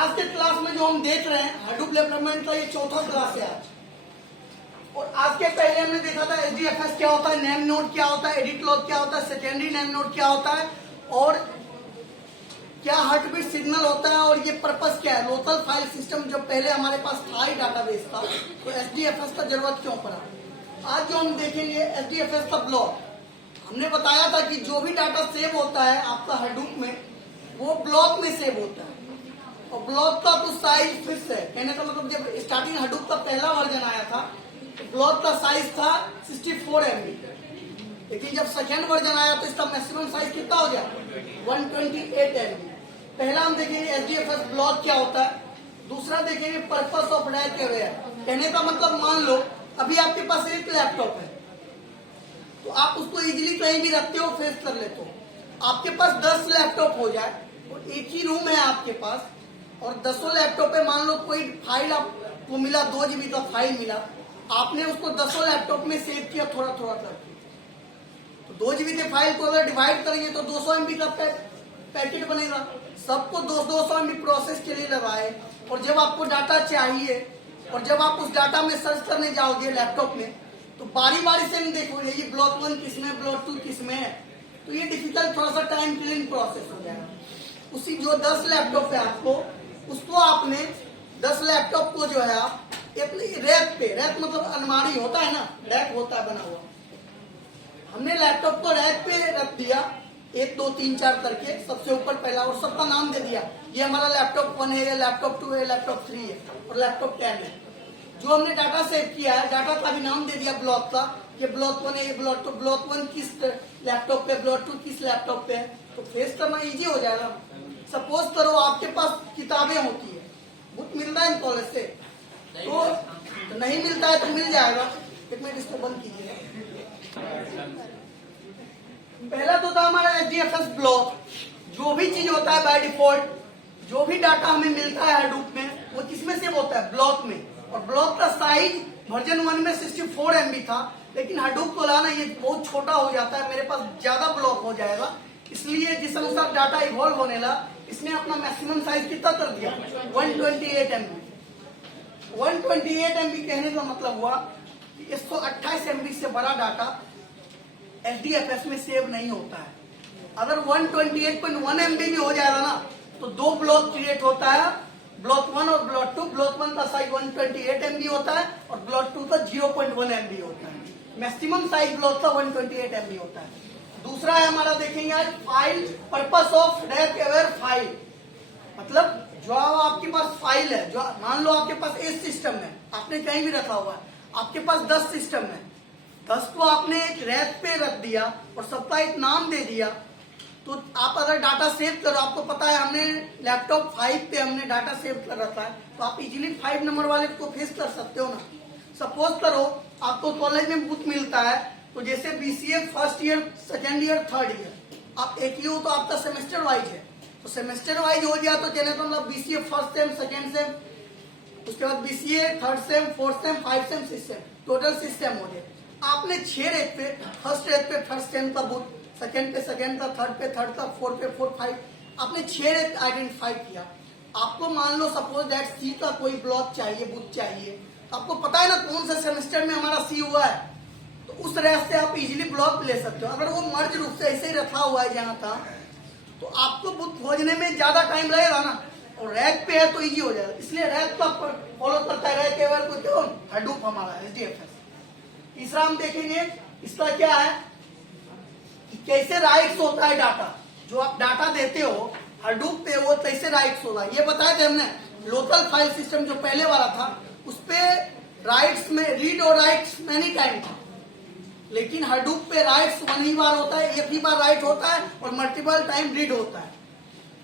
आज के क्लास में जो हम देख रहे हैं हडूप डेवलपमेंट का ये चौथा क्लास है आज। और आज के पहले हमने देखा था एचडीएफएस क्या होता है, नेम नोड क्या होता है, एडिट लॉग क्या होता है, सेकेंडरी नेम नोड क्या होता है और क्या हार्टबीट सिग्नल होता है और ये पर्पस क्या है। लोकल फाइल सिस्टम जब पहले हमारे पास था ही डाटाबेस था तो एचडीएफएस का जरूरत क्यों पड़ा। आज जो हम देखेंगे एचडीएफएस का ब्लॉक, हमने बताया था कि जो भी डाटा सेव होता है आपका हडूप में वो ब्लॉक में सेव होता है और ब्लॉक का तो साइज फिक्स है। कहने का मतलब जब स्टार्टिंग हडूप का पहला वर्जन आया था तो ब्लॉक का साइज था 64 MB, लेकिन जब सेकेंड वर्जन आया तो इसका मैक्सिमम साइज कितना हो गया 128 MB। पहला हम देखेंगे एचडीएफएस ब्लॉक क्या होता है, दूसरा देखेंगे पर्पस ऑफ रैक अवेयर। कहने का मतलब मान लो अभी आपके पास एक लैपटॉप है तो आप उसको इजीली कहीं भी रखते हो, फेस कर लेते हो। आपके पास 10 लैपटॉप हो जाए और एक ही रूम है आपके पास और 10 लैपटॉप पे मान लो कोई फाइल आपको मिला, 2 GB का फाइल मिला, आपने उसको 10 लैपटॉप में सेव किया थोड़ा थोड़ा करके, तो 2 GB के फाइल को अगर डिवाइड करेंगे तो 200 MB का पैकेट बनेगा। सबको 200 MB प्रोसेस के लिए लगाए और जब आपको डाटा चाहिए और जब आप उस डाटा में सर्च करने जाओगे लैपटॉप में तो बारी बारी से नहीं देखोगे ये ब्लॉक 1 किसमें, ब्लॉक 2 किसमें है, तो ये डिफिकल्ट थोड़ा सा टाइम किलिंग प्रोसेस हो जाएगा। उसी जो 10 लैपटॉप है आपको उसको आपने 10 लैपटॉप को जो है आप रैक पे, रैक मतलब अलमारी होता है ना, रैक होता है बना हुआ, हमने लैपटॉप को रैक पे रख दिया 1 2 3 4 करके, सबसे ऊपर पहला, और सबका नाम दे दिया ये हमारा लैपटॉप 1 है, लैपटॉप 2 है, लैपटॉप 3 है और लैपटॉप 10 है। जो हमने डाटा सेव किया है डाटा का भी नाम दे दिया ब्लॉक का, ये ब्लॉक 1 है, ये ब्लॉक 1 किस लैपटॉप पे, ब्लॉक 2 किस लैपटॉप पे है, तो फेस करना इजी हो जाएगा। सपोज करो आपके पास किताबें होती है, बुक मिलता है कॉलेज से तो नहीं मिलता है तो मिल जाएगा। एक मिनट इसको बंद कीजिए। पहला तो था हमारा एचडीएफएस ब्लॉक। जो भी चीज होता है बाय डिफॉल्ट, जो भी डाटा हमें मिलता है हडूप में वो किसमें सेव होता है, ब्लॉक में। और ब्लॉक का साइज वर्जन 1 में 64 MB था, लेकिन हडूप को लाना ये बहुत छोटा हो जाता है, मेरे पास ज्यादा ब्लॉक हो जाएगा, इसलिए जिस अनुसार डाटा इवॉल्व होने लगा इसने अपना मैक्सिमम साइज कितना कर दिया 128 MB। 128 MB कहने का मतलब हुआ कि 128 MB से बड़ा डाटा एचडीएफएस में सेव नहीं होता है। अगर 128.1 MB भी हो जाएगा ना तो 2 ब्लॉक क्रिएट होता है, ब्लॉक 1 और ब्लॉक 2। ब्लॉक 1 का साइज 128 MB होता है और ब्लॉक 2 का 0.1 MB होता है। मैक्सिमम साइज ब्लॉक का 128 MB होता है। दूसरा है हमारा देखेंगे आज file purpose of rack aware file, मतलब जो आपके पास फाइल है, जो मान लो आपके पास एक सिस्टम है, आपने कहीं भी रखा हुआ है, आपके पास 10 सिस्टम है, 10 को आपने एक रैक पे रख दिया और सबका एक नाम दे दिया, तो आप अगर डाटा सेव करो, आपको पता है हमने लैपटॉप 5 पे हमने डाटा सेव कर रखा है, तो आप इजीली 5 नंबर वाले को फेस कर सकते हो ना। सपोज करो आपको कॉलेज में बुक मिलता है, तो जैसे BCA first year, second year, third year, आप एक ही हो तो आपका सेमेस्टर वाइज है, तो सेमेस्टर वाइज हो गया तो कहने का मतलब BCA first sem, second same, उसके बाद BCA third same, fourth same, 5 same, 6 same, total 6 same हो गए। आपने 6 रैक पे, फर्स्ट रैक पे फर्स्ट सेम का बुक, सेकेंड पे सेकेंड का, थर्ड पे थर्ड का, फोर्थ पे फोर्थ, 5, आपने 6 रैक आइडेंटिफाई किया। आपको मान लो सपोज दैट सी का कोई ब्लॉक चाहिए, बुक चाहिए, तो आपको पता है ना कौन सा सेमेस्टर में हमारा सी हुआ है, तो उस रैक से आप इजीली ब्लॉक ले सकते हो। अगर वो मर्ज रूप से ऐसे ही रखा हुआ है जहाँ था तो आपको बुक खोजने में ज्यादा टाइम लगेगा ना, और रैक पे है तो इजी हो जाएगा, इसलिए रैक का फॉलो करता है रैक अवेयर को, क्यों हडूप हमारा एचडीएफएस। तीसरा हम देखेंगे इसका क्या है कि कैसे राइट्स होता है डाटा, जो आप डाटा देते हो हडूप पे वो कैसे राइट्स होगा, ये बताए थे हमने। लोकल फाइल सिस्टम जो पहले वाला था उस पे राइट्स में रीड और राइट्स मैनी टाइम था, लेकिन हडूप पे राइट्स 1 ही बार होता है, एक ही बार राइट होता है और मल्टीपल टाइम रीड होता है।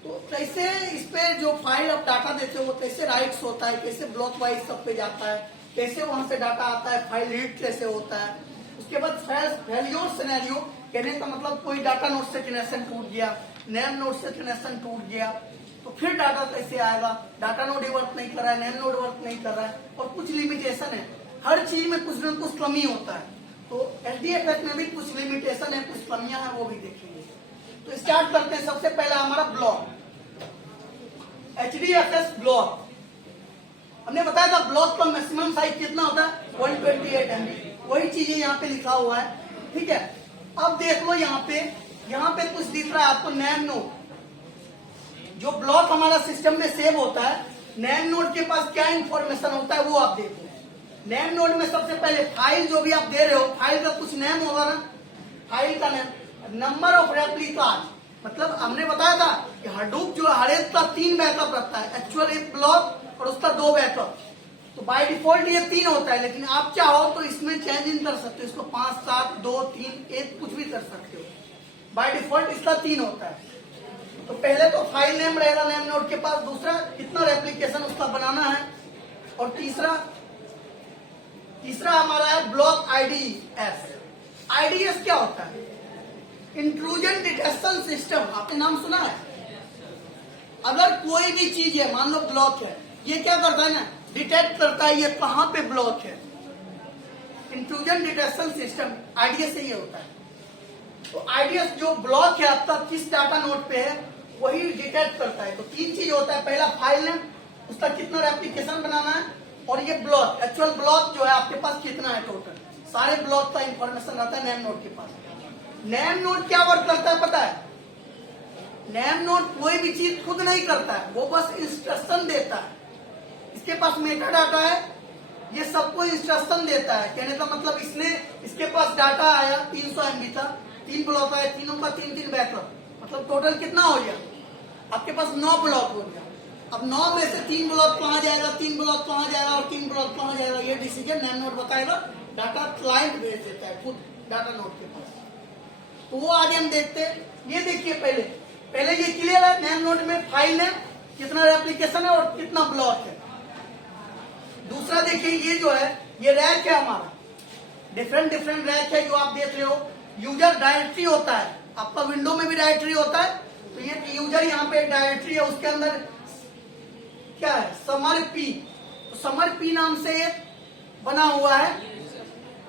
तो कैसे इस पे जो फाइल आप डाटा देते हो वो कैसे राइट्स होता है, कैसे ब्लॉक वाइज सब पे जाता है, कैसे वहां से डाटा आता है, फाइल रीड कैसे होता है। उसके बाद फेल्योर सिनेरियो, कहने का मतलब कोई डाटा नोड से कनेक्शन टूट गया, नेम नोड से कनेक्शन टूट गया, तो फिर डाटा कैसे आएगा, डाटा नोड ही वर्क नहीं कर रहा है, नेम नोड वर्क नहीं कर रहा है, और कुछ लिमिटेशन है, हर चीज में कुछ न कुछ कमी होता है, तो एचडीएफएस में भी कुछ लिमिटेशन है, कुछ कमियां हैं, वो भी देखेंगे। तो स्टार्ट करते हैं। सबसे पहला हमारा ब्लॉक। HDFS ब्लॉक, हमने बताया था ब्लॉक का मैक्सिमम साइज कितना होता है 128 MB, वही चीजें यहाँ पे लिखा हुआ है। ठीक है, अब देख लो यहाँ पे कुछ दिख रहा है आपको नैम नोड, जो ब्लॉक हमारा सिस्टम में सेव होता है, नैम नोड के पास क्या इंफॉर्मेशन होता है वो आप देखो। नैम नोड में सबसे पहले फाइल जो भी आप दे रहे हो, फाइल का कुछ नेम होगा ना, फाइल का नेम, नंबर ऑफ रेप्लिकास, मतलब हमने बताया था कि हडूप जो हर एक का 3 बैकअप रखता है, एक्चुअल एक ब्लॉक और उसका 2 बैकअप, तो बाय डिफॉल्ट ये 3 होता है, लेकिन आप चाहो तो इसमें चेंज इन कर सकते हो, इसको 5, 7, 2, 3, 1 कुछ भी कर सकते हो। बाय डिफॉल्ट इसका 3 होता है। तो पहले तो फाइल नेम रहेगा नेम नोड के पास, दूसरा कितना रेप्लिकेशन उसका बनाना है, और तीसरा हमारा है ब्लॉक आईडीएस। आईडीएस क्या होता है? इंट्रूजन डिटेक्शन सिस्टम, आपने नाम सुना है? अगर कोई भी चीज है, मान लो ब्लॉक है, ये क्या करता है ना, डिटेक्ट करता है ये कहां पे ब्लॉक है। इंट्रूजन डिटेक्शन सिस्टम आईडीएस से ये होता है। तो आईडीएस जो ब्लॉक है आपका किस डाटा नोड पे है वही डिटेक्ट करता है। तो 3 चीज होता है, पहला फाइल नेम, उसका कितना रेप्लिकेशन बनाना है, और ये ब्लॉक, एक्चुअल ब्लॉक जो है आपके पास कितना है टोटल, सारे ब्लॉक का इंफॉर्मेशन रहता है नेम नोड के पास। नेम नोड क्या वर्क करता है पता है? नेम नोड कोई भी चीज खुद नहीं करता है, वो बस इंस्ट्रक्शन देता है। इसके पास मेटा डाटा है, ये सबको इंस्ट्रक्शन देता है। कहने का मतलब इसके पास डाटा आया 300 MB था, 3 ब्लॉक आए, तीनों का 3-3 बैकअप, मतलब टोटल कितना हो गया आपके पास? 9 ब्लॉक हो गया। अब 9 में से 3 ब्लॉक कहाँ जाएगा, 3 ब्लॉक कहाँ जाएगा और 3 ब्लॉक कहाँ जाएगा, ये डिसीजन नेम नोड बताएगा। डाटा क्लाइंट भेज देता है खुद डाटा नोड के पास। तो वो आगे हम देखते हैं। ये देखिए पहले ये क्लियर है, नेम नोड में फाइल नेम, कितना रेप्लिकेशन है और कितना ब्लॉक है। दूसरा देखिए ये जो है ये रैक है हमारा, डिफरेंट रैक है जो आप देख रहे हो। यूजर डायरेक्टरी होता है, आपका विंडो में भी डायरेक्टरी होता है, तो ये यूजर यहाँ पे डायरेक्टरी है, उसके अंदर क्या है, समर पी, तो समर पी नाम से बना हुआ है।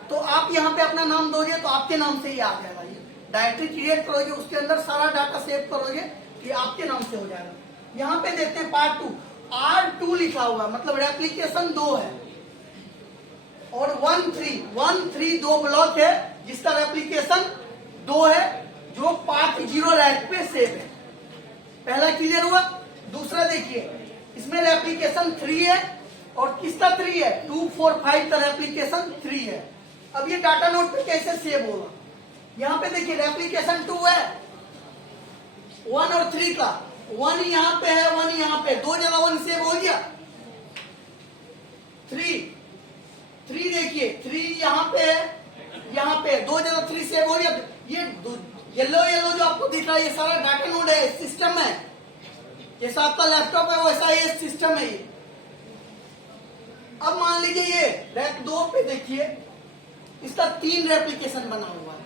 तो आप यहाँ पे अपना नाम दोगे तो आपके नाम से ही आ जाएगा। ये डायरेक्टरी क्रिएट करोगे, उसके अंदर सारा डाटा सेव करोगे, ये आपके नाम से हो जाएगा। यहाँ पे देखते हैं पार्ट 2, R2 लिखा हुआ, मतलब रेप्लिकेशन 2 है, और 1-3 2 ब्लॉक है जिसका रेप्लिकेशन 2 है, जो पार्ट 0 रैक पे सेव है। पहला क्लियर हुआ। दूसरा देखिए इसमें रेप्लिकेशन 3 है, और किसका 3 है, 2, 4, 5 का रेप्लिकेशन 3 है। अब ये डाटा नोड पे कैसे सेव होगा? यहाँ पे देखिए रेप्लिकेशन 2 है 1 और 3 का, 1 यहाँ पे है, 1 यहाँ पे, 2 जगह 1 सेव हो गया। 3 देखिए 3 यहाँ पे है, यहाँ पे 2 जगह 3 सेव हो गया। ये येलो जो आपको दिख रहा है ये सारा डाटा नोड है, सिस्टम है। जैसा आपका लैपटॉप है वैसा ये सिस्टम है ये। अब मान लीजिए ये रैक 2 पे देखिए इसका 3 रेप्लिकेशन बना हुआ है,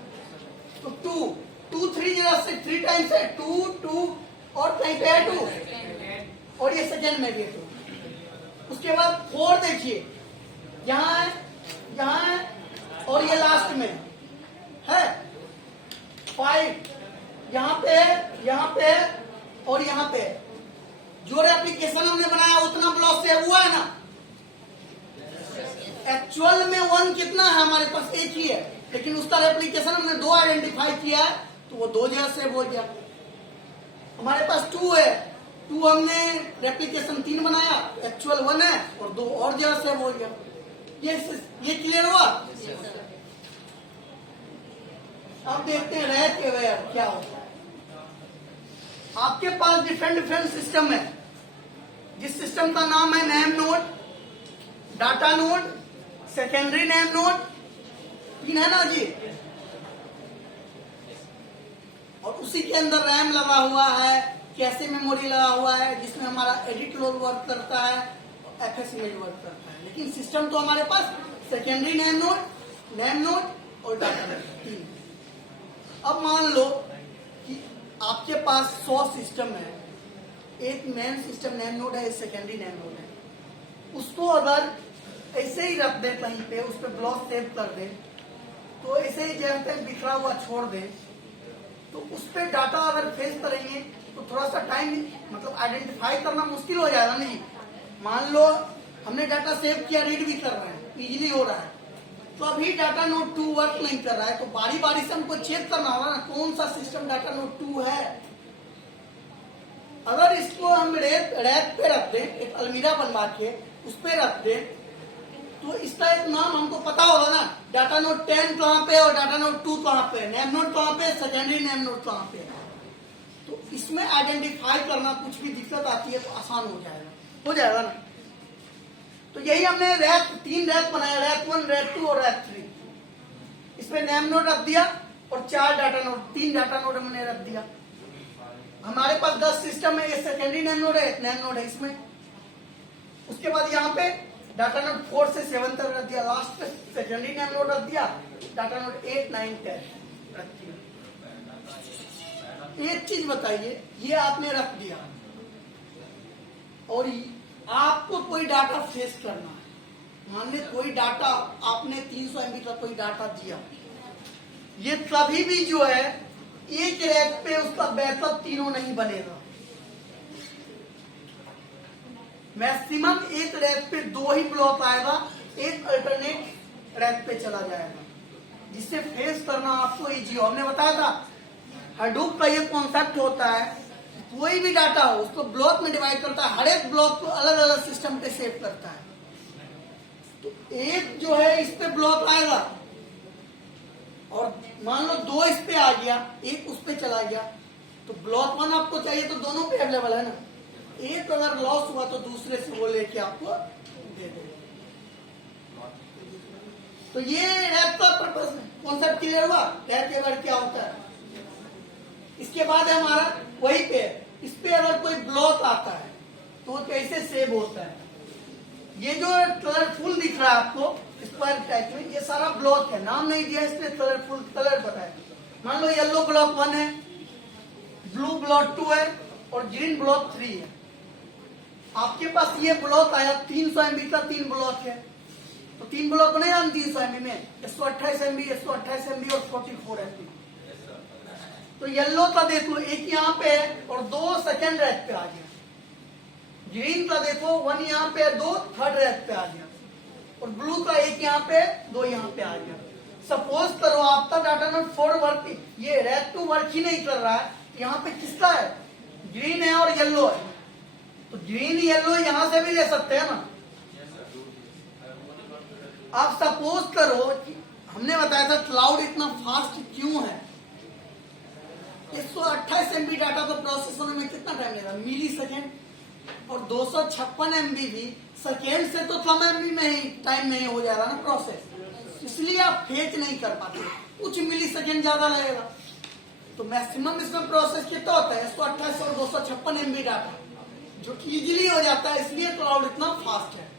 तो 2 3 जगह से 3 टाइम्स है, 2 और कहीं पे है 2, और ये सेकेंड में भी 2। उसके बाद 4 देखिए यहाँ है, और ये लास्ट में है 5, यहाँ पे है और यहाँ पे है। जो रेप्लिकेशन हमने बनाया उतना ब्लॉक सेव हुआ है ना। एक्चुअल में 1 कितना है हमारे पास, 1 ही है, लेकिन उसका रेप्लिकेशन हमने 2 आइडेंटिफाई किया है, तो वो 2 जगह सेव हो गया। हमारे पास 2 है, 2 हमने रेप्लिकेशन 3 बनाया, एक्चुअल 1 है और 2 और जगह सेव हो गया। ये क्लियर हुआ। अब देखते हैं रैक अवेयर क्या होता है। आपके पास डिफरेंट सिस्टम है, जिस सिस्टम का नाम है name node, data node, secondary name node, 3 है ना जी, और उसी के अंदर रैम लगा हुआ है, कैसे मेमोरी लगा हुआ है, जिसमें हमारा एडिट लोड वर्क करता है, एफएस इमेज वर्क करता है। लेकिन सिस्टम तो हमारे पास सेकेंडरी नेम नोड और डाटा नोड 3। अब मान लो कि आपके पास 100 सिस्टम है, एक मेन सिस्टम नेम नोड है, एक सेकेंडरी नेम नोड है। उसको अगर ऐसे ही रख दे कहीं पे, उस पर ब्लॉक सेव कर दे, तो ऐसे ही जैसे बिखरा हुआ छोड़ दे, तो उस पर डाटा अगर फेच करेंगे तो थोड़ा सा टाइम मतलब आइडेंटिफाई करना मुश्किल हो जाएगा नहीं। मान लो हमने डाटा सेव किया, रीड भी कर रहे हैं, इजीली हो रहा है, तो अभी डाटा नोड 2 वर्क नहीं कर रहा है, तो बारी बारी से हमको चेक करना होगा ना कौन सा सिस्टम डाटा नोड 2 है। अगर इसको हम रैक पे रख दें, एक अलमीरा बनवा के उस पे रख दें, तो इसका एक नाम हमको पता होगा ना, डाटा नोड 10 कहाँ पे और डाटा नोड 2 कहाँ पे, नेम नोड कहाँ पे, सेकेंडरी नेम नोड कहाँ पे। तो इसमें आइडेंटिफाई करना कुछ भी दिक्कत आती है तो आसान हो जाएगा ना। तो यही हमने रैक 3 रैक बनाया, रैक 1, रैक 2 और रैक 3। इसमें नेम नोड रख दिया और 4 डाटा नोड, 3 डाटा नोड हमने रख दिया। हमारे पास 10 सिस्टम है, ये सेकेंडरी नेम नोड है, एक नेम नोड है इसमें। उसके बाद यहाँ पे डाटा नोड 4 से 7 तक रख दिया, लास्ट पे सेकेंडरी नेम नोड रख दिया, डाटा नोड 8, 9, 10 रख दिया। एक चीज बताइए, ये आपने रख दिया और आपको कोई डाटा फेच करना है, मान लीजिए कोई डाटा आपने 300 MB का कोई डाटा दिया, ये कभी भी जो है एक रैक पे उसका बैकअप तीनों नहीं बनेगा। मैक्सिमम एक रैक पे 2 ही ब्लॉक आएगा, एक अल्टरनेट रैक पे चला जाएगा, जिससे फेस करना आपको इजी हो। हमने बताया था हडूप का ये कॉन्सेप्ट होता है, कोई भी डाटा हो उसको ब्लॉक में डिवाइड करता है, हर एक ब्लॉक को अलग अलग सिस्टम पे सेव करता है। तो एक जो है इस पे ब्लॉक आएगा और मान लो 2 इस पे आ गया, एक उस पे चला गया, तो ब्लॉक 1 आपको चाहिए तो दोनों पे अवेलेबल है ना। एक अगर लॉस हुआ तो दूसरे से वो लेके आपको दे देगा। तो ये रैक का पर्पस कॉन्सेप्ट क्लियर हुआ, रैक अगर क्या होता है। इसके बाद है हमारा वही पे, इस पे अगर कोई ब्लॉक आता है तो कैसे सेव होता है। ये जो कलरफुल दिख रहा है आपको स्क्वायर टाइप में, ये सारा ब्लॉक है, नाम नहीं दिया इसलिए कलरफुल कलर बताया। मान लो येलो ब्लॉक 1 है, ब्लू ब्लॉक 2 है और ग्रीन ब्लॉक 3 है। आपके पास ये ब्लॉक आया 300 MB का 3 ब्लॉक है, तो 3 ब्लॉक बनेगा 300 MB में, 128 MB, 128 MB और 44 MB। तो येलो का देख लो एक यहाँ पे है और 2 सेकेंड रैक पे आ गया। ग्रीन का देखो 1 यहाँ पे है, 2 थर्ड रैक पे आ गया, और ब्लू का एक यहाँ पे 2 यहाँ पे आ गया। सपोज करो आपका डाटा नोड 4 वर्क, ये रैक 2 वर्क ही नहीं कर रहा है, यहाँ पे किसका है, ग्रीन है और येलो है, तो ग्रीन येलो यहां से भी ले सकते हैं ना। आप सपोज करो कि हमने बताया था क्लाउड इतना फास्ट क्यों है, 128 MB डाटा को प्रोसेस होने में कितना टाइम लगेगा, मिली सेकेंड, और 256 MB भी सेकेंड से तो कम MB में ही टाइम में ही हो जाएगा ना प्रोसेस, इसलिए आप फेच नहीं कर पाते, कुछ मिली सेकेंड ज्यादा लगेगा। तो मैक्सिमम इसमें प्रोसेस कितना होता है, 128 और 256 MB डाटा जो इजीली हो जाता है, इसलिए क्लाउड इतना फास्ट है।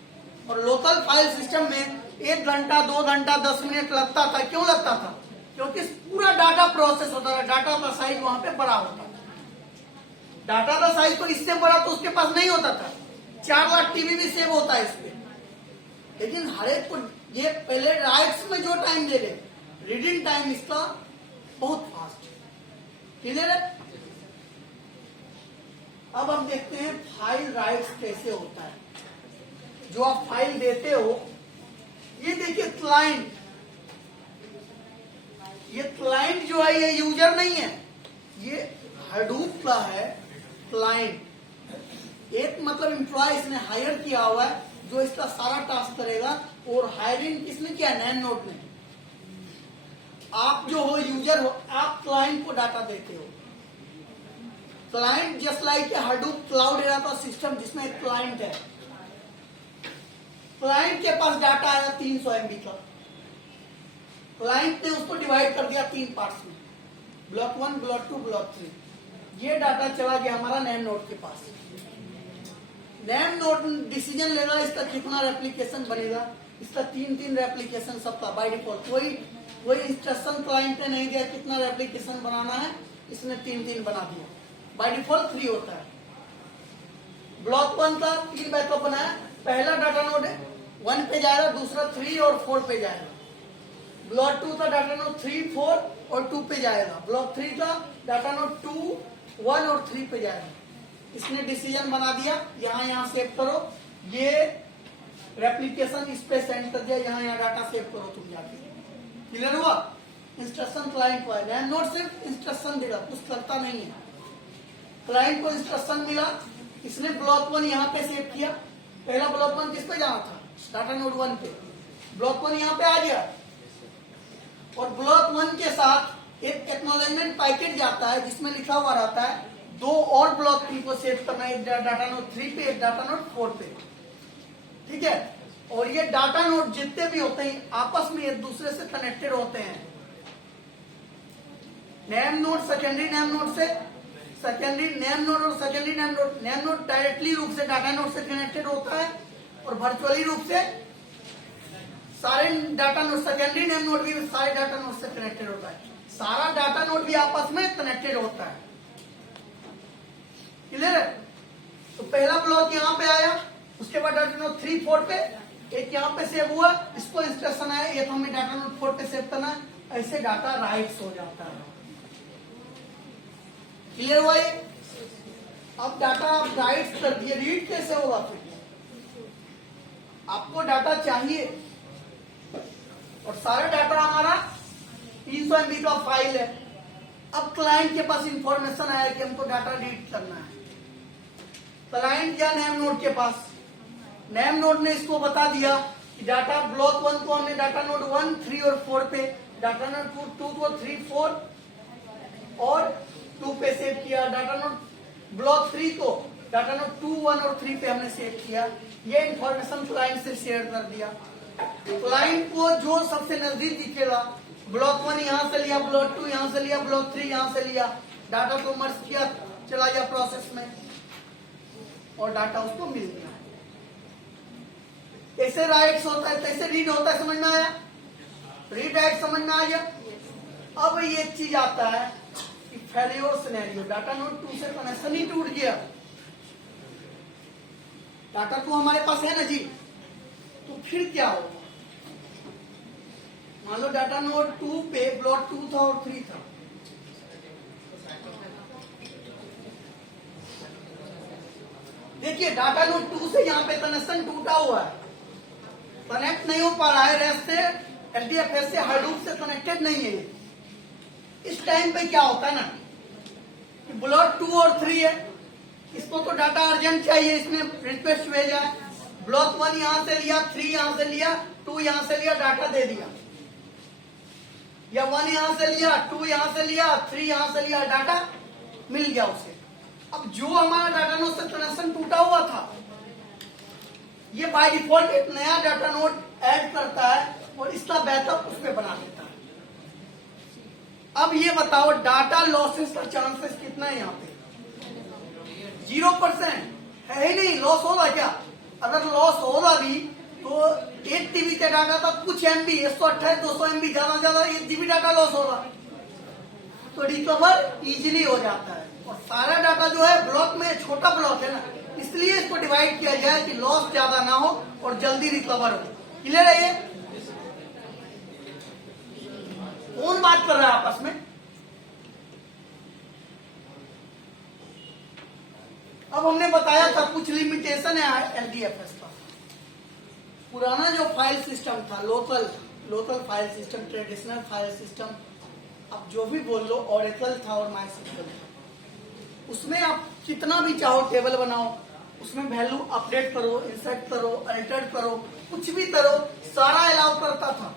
और लोकल फाइल सिस्टम में 1 घंटा 2 घंटा 10 मिनट लगता था, क्यों लगता था, क्योंकि पूरा डाटा प्रोसेस होता था, डाटा का साइज वहां पे बड़ा होता था। डाटा का साइज तो इससे बड़ा तो उसके पास नहीं होता था, 4 लाख टीबी भी सेव होता है इसमें, लेकिन हर एक को ये पहले राइट्स में जो टाइम ले ले, रीडिंग टाइम इसका बहुत फास्ट क्लियर है। अब हम देखते हैं फाइल राइट्स कैसे होता है। जो आप फाइल देते हो, ये देखिए क्लाइंट, ये क्लाइंट जो है ये यूजर नहीं है, ये हडूप का है क्लाइंट। एक मतलब एम्प्लॉय इसने हायर किया हुआ है जो इसका सारा टास्क करेगा, और हायरिंग किसने किया, नैन नोड ने। आप जो हो यूजर हो, आप क्लाइंट को डाटा देते हो। Client just like Hadoop cloud era का सिस्टम जिसमें एक क्लाइंट है, क्लाइंट के पास डाटा आया 300 MB का, क्लाइंट ने उसको डिवाइड कर दिया 3 पार्ट्स में, ब्लॉक 1, ब्लॉक 2, ब्लॉक 3। ये डाटा चला गया हमारा नेम नोड के पास। नेम नोड डिसीजन लेगा इसका कितना रेप्लिकेशन बनेगा, इसका 3 रेप्लिकेशन सबका बाय डिफॉल्ट, कोई इंस्ट्रक्शन क्लाइंट ने नहीं दिया कितना रेप्लिकेशन बनाना है, इसने 3 बना दिया, बाय डिफॉल्ट 3 होता है। ब्लॉक 1 का 3 बैकअप बनाया, पहला डाटा नोड 1 पे जाएगा, दूसरा 3 और 4 पे जाएगा। ब्लॉक 2 का डाटा नोड 3, 4 और 2 पे जाएगा। ब्लॉक 3 का डाटा नोड 2, 1 और 3 पे जाएगा। इसने डिसीजन बना दिया, यहाँ सेव करो, ये रेप्लिकेशन इस पे सेंड कर दिया, यहाँ डाटा सेव करो तुम जाके। क्लियर हुआ? इंस्ट्रक्शन क्लाइंट को है, नोट सिर्फ इंस्ट्रक्शन देगा, कुछ करता नहीं है। क्लाइंट को इंस्ट्रक्शन मिला, इसने ब्लॉक 1 यहाँ पे सेव किया। पहला ब्लॉक 1 किस पे जाना था? डाटा नोड 1 पे। ब्लॉक 1 यहाँ पे आ गया और ब्लॉक 1 के साथ एक एक्नॉलेजमेंट पैकेट जाता है जिसमें लिखा हुआ रहता है 2 और ब्लॉक 3 को सेव करना है, एक डाटा नोड 3 पे, एक डाटा नोड 4 पे। ठीक है? और ये डाटा नोड जितने भी होते हैं आपस में एक दूसरे से कनेक्टेड होते हैं। Name node secondary name node से, सेकेंडरी नेम नोड और सेकेंडरी नेम नोड डायरेक्टली रूप से डाटा नोड से कनेक्टेड होता है और वर्चुअली रूप से सारे data node, secondary name node भी सारे डाटा नोड से कनेक्टेड होता है। सारा डाटा नोड भी आपस में कनेक्टेड होता है। क्लियर है? तो पहला ब्लॉक यहाँ पे आया, उसके बाद डाटा नोड 3, 4 पे, एक यहाँ पे सेव हुआ, इसको इंस्ट्रक्शन आया, ये तो हमें डाटा नोड 4 पे सेव करना है, ऐसे डाटा राइट्स हो जाता है। क्लियर हुआ ये? अब डाटा आप राइट्स कर दिए, रीड कैसे होगा फिर? आपको डाटा चाहिए और सारा डाटा हमारा 300 MB का फाइल है। अब क्लाइंट के पास इंफॉर्मेशन आया कि हमको डाटा रीड करना है। क्लाइंट या नेम नोड के पास, नेम नोड ने इसको बता दिया कि डाटा ब्लॉक 1 को हमने डाटा नोड 1, 3 और 4 पे, डाटा नोड 2 को 3, 4 और 2 पे सेव किया, डाटा नोड ब्लॉक 3 को डाटा नोड 2, 1 और 3 पे हमने सेव किया। ये इंफॉर्मेशन क्लाइंट से शेयर कर दिया। क्लाइंट को जो सबसे नजदीक दिखेगा, ब्लॉक 1 यहां से लिया, ब्लॉक 2 यहां से लिया, ब्लॉक 3 यहां से लिया, डाटा को मर्ज किया, चला गया प्रोसेस में और डाटा उसको मिल गया। कैसे राइट्स होता है, कैसे रीड होता है, समझ में आया? रीड राइट समझ में आ गया। अब ये चीज आता है कि फेलियर सिनेरियो, डाटा नोड 2 से कनेक्शन ही टूट गया। डाटा तो हमारे पास है ना जी, तो फिर क्या होगा? मान लो डाटा नोड 2 पे ब्लॉक 2 था और 3 था, देखिए डाटा नोड 2 से यहाँ पे कनेक्शन टूटा हुआ है, कनेक्ट नहीं हो पा रहा है, रेस्ट से एलडीएफएस से हार्डूप से कनेक्टेड नहीं है। इस टाइम पे क्या होता है ना कि ब्लॉक 2 और 3 है, इसको तो डाटा अर्जेंट चाहिए, इसमें रिक्वेस्ट भेजा है, ब्लॉक 1 यहां से लिया, 3 यहां से लिया, 2 यहां से लिया, डाटा दे दिया, या 1 यहां से लिया, 2 यहां से लिया, 3 यहां से लिया, डाटा मिल गया उसे। अब जो हमारा डाटा नोड से कनेक्शन टूटा हुआ था, ये बाय डिफॉल्ट एक नया डाटा नोड ऐड करता है और इसका बैकअप उसमें बना देता है। अब ये बताओ डाटा लॉसेस का चांसेस कितना है? यहाँ पे 0% है ही नहीं। लॉस होगा क्या? अगर लॉस होगा भी तो 1 TB का डाटा था, कुछ MB 128, 200 MB, ज्यादा 1 GB डाटा लॉस होगा, तो रिकवर इजीली हो जाता है। और सारा डाटा जो है ब्लॉक में, छोटा ब्लॉक है ना, इसलिए इसको डिवाइड किया जाए कि लॉस ज्यादा ना हो और जल्दी रिकवर हो। क्लियर है ये? कौन बात कर रहा है आपस में? अब हमने बताया था कुछ लिमिटेशन है एलडीएफएस का। पुराना जो फाइल सिस्टम था, local file system, traditional file system, अब जो भी बोल लो, ओरेकल था और माइस्क्यूएल था, उसमें आप कितना भी चाहो टेबल बनाओ, उसमें वैल्यू अपडेट करो, इंसर्ट करो, अल्टर करो, कुछ भी करो, सारा अलाउ करता था।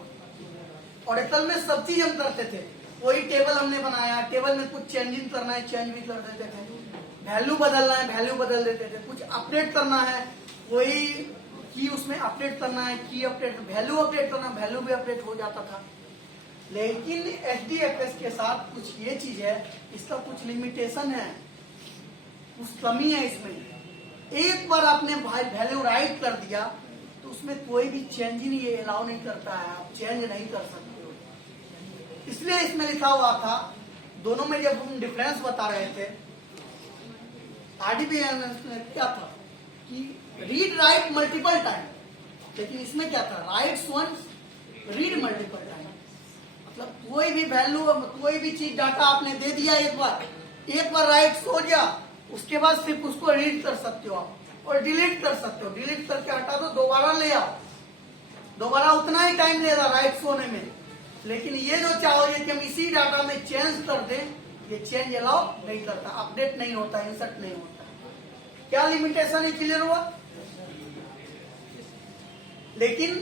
ओरेकल में सब चीज हम करते थे। कोई टेबल हमने बनाया, टेबल में कुछ चेंजिंग करना है, चेंज भी कर देते थे, वैल्यू बदलना है, वैल्यू बदल देते थे, कुछ अपडेट करना है, कोई की उसमें अपडेट करना है, की अपडेट, वैल्यू अपडेट करना, वैल्यू भी अपडेट हो जाता था। लेकिन एचडीएफएस के साथ कुछ ये चीज है, इसका कुछ लिमिटेशन है, कुछ कमी है इसमें। एक बार आपने वैल्यू राइट कर दिया तो उसमें कोई भी चेंज ही नहीं अलाउ नहीं करता है, आप चेंज नहीं कर सकते हो। इसलिए इसमें लिखा हुआ था, दोनों में जब हम डिफरेंस बता रहे थे, आरडीबीएमएस में क्या था कि रीड राइट मल्टीपल टाइम, लेकिन इसमें क्या था, writes once read multiple time. मतलब कोई भी वैल्यू, कोई भी चीज डाटा आपने दे दिया एक बार, एक बार राइट हो गया, उसके बाद सिर्फ उसको रीड कर सकते हो आप और डिलीट कर सकते हो। डिलीट करके हटा दो, दोबारा ले आओ, दोबारा उतना ही टाइम ले रहा राइट होने में। लेकिन ये जो चाहोगे कि हम इसी डाटा में चेंज कर दें, ये चेंज अलाउ नहीं करता, अपडेट नहीं होता, इंसर्ट नहीं होता। क्या लिमिटेशन है, क्लियर हुआ? लेकिन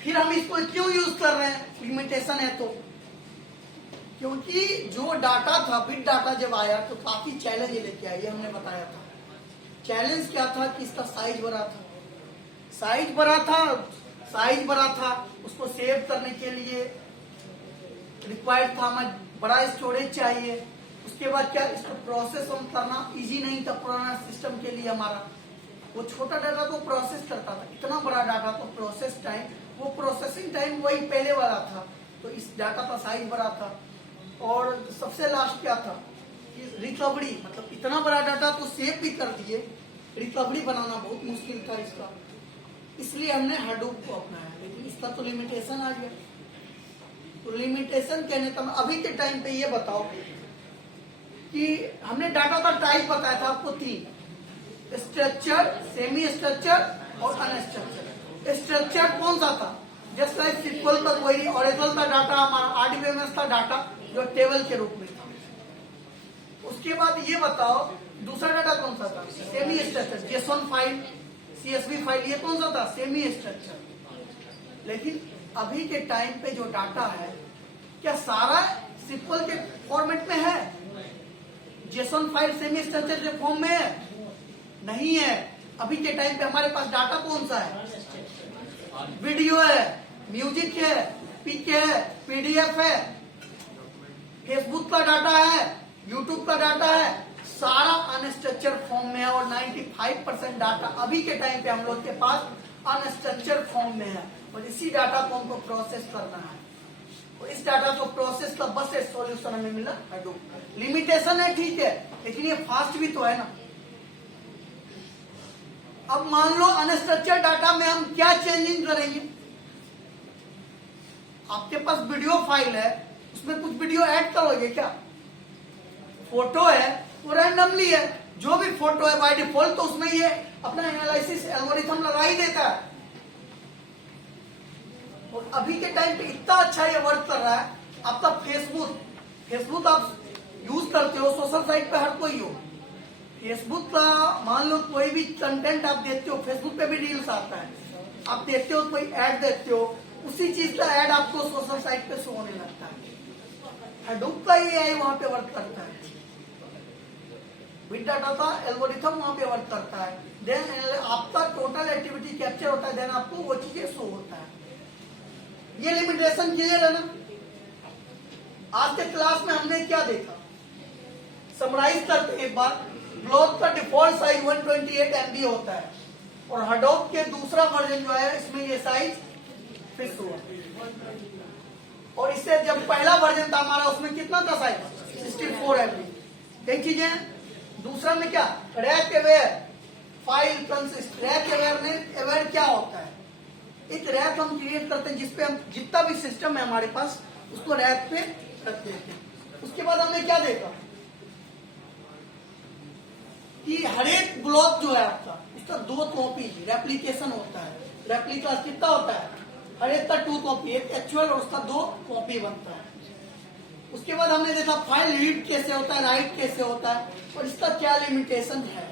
फिर हम इसको क्यों यूज कर रहे हैं? लिमिटेशन है तो क्योंकि जो डाटा था, बिग डाटा जब आया तो काफी चैलेंज लेके आया, ये हमने बताया था। चैलेंज क्या था कि इसका साइज बड़ा था, साइज बड़ा था, उसको सेव करने के लिए रिक्वायर्ड था हमें बड़ा स्टोरेज चाहिए। उसके बाद क्या, इसको प्रोसेस हम करना इजी नहीं था पुराना सिस्टम के लिए हमारा। वो छोटा डाटा तो प्रोसेस करता था, इतना बड़ा डाटा तो प्रोसेस टाइम, वो प्रोसेसिंग टाइम वही पहले वाला था, तो इस डाटा का साइज बड़ा था। और सबसे लास्ट क्या था कि रिकवरी, मतलब इतना बड़ा डाटा तो सेव भी कर दिए, रिकवरी बनाना बहुत मुश्किल था इसका, इसलिए हमने हडूप को अपनाया। लेकिन इसका तो लिमिटेशन आ गया। तो लिमिटेशन कहने का अभी के टाइम पे ये बताओ कि हमने डाटा का टाइप बताया था आपको 3, स्ट्रक्चर, सेमी स्ट्रक्चर और अनस्ट्रक्चर। स्ट्रक्चर कौन सा था? जस्ट लाइक सिक्वल का क्वेरी, ओरेकल का डाटा, हमारा आरडीबीएमएस का डाटा जो टेबल के रूप में था। उसके बाद ये बताओ दूसरा डाटा कौन सा था? Semi structure, JSON file, CSV file, ये कौन सा था? Semi structure. लेकिन अभी के टाइम पे जो डाटा है, क्या सारा सिक्वल के फॉर्मेट में है? जेसॉन फाइल सेमी स्ट्रक्चर के फॉर्म में है? नहीं है। अभी के टाइम पे हमारे पास डाटा कौन सा है? वीडियो है, म्यूजिक है, पिक है, पीडीएफ है, फेसबुक का डाटा है, यूट्यूब का डाटा है, सारा अनस्ट्रक्चर फॉर्म में है। और 95% डाटा अभी के टाइम पे हम लोग के पास अनस्ट्रक्चर फॉर्म में है। और इसी डाटा को हमको प्रोसेस करना है, और इस डाटा को प्रोसेस का बस एक सॉल्यूशन हमें मिला हडूप। लिमिटेशन है, ठीक है, लेकिन ये फास्ट भी तो है ना। अब मान लो अनस्ट्रक्चर्ड डाटा में हम क्या चेंजिंग करेंगे? आपके पास वीडियो फाइल है, उसमें कुछ वीडियो ऐड करोगे क्या? फोटो है, वो रैंडमली है, जो भी फोटो है बाय डिफॉल्ट तो उसमें ये अपना एनालिसिस एल्गोरिथम लगा ही देता है। और अभी के टाइम पे इतना अच्छा ये वर्क कर रहा है। आपका फेसबुक आप यूज करते हो, सोशल साइट पे हर कोई हो, फेसबुक का मान लो कोई भी कंटेंट आप देखते हो, फेसबुक पे भी रील्स आता है, आप देखते हो, कोई ऐड देखते हो, उसी चीज का ऐड आपको सोशल साइट पे शो होने लगता है। हडूप का ये एआई वहां पे वर्क करता है, बिग डाटा का एल्गोरिथम वहां पे वर्क करता है। देन आपका टोटल एक्टिविटी कैप्चर होता है, देन आपको वो चीजें शो होता है। ये लिमिटेशन क्लियर है ना? आज के क्लास में हमने क्या देखा, समराइज करते एक बार। ब्लॉक का डिफॉल्ट साइज 128 MB होता है, और हडूप के दूसरा वर्जन जो है इसमें ये साइज फिक्स हुआ। और इससे जब पहला वर्जन था हमारा, उसमें कितना था साइज? 64 MB। कई चीजें। दूसरा में क्या, rack aware file consist. Rack aware क्या होता है? एक रैक हम क्रिएट करते हैं जिसपे हम जितना भी सिस्टम है हमारे पास उसको रैक पे रख देते हैं। उसके बाद हमने क्या देखा कि हर एक ब्लॉक जो है आपका, उसका 2 कॉपी रेप्लिकेशन होता है। रेप्लिका कितना होता है? हर एक का 2 कॉपी, एक एक्चुअल और उसका 2 कॉपी बनता है। उसके बाद हमने देखा फाइल रीड कैसे होता है, राइट कैसे होता है, और इसका क्या लिमिटेशन है।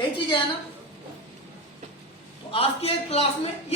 यही चीज है ना। तो आज के क्लास में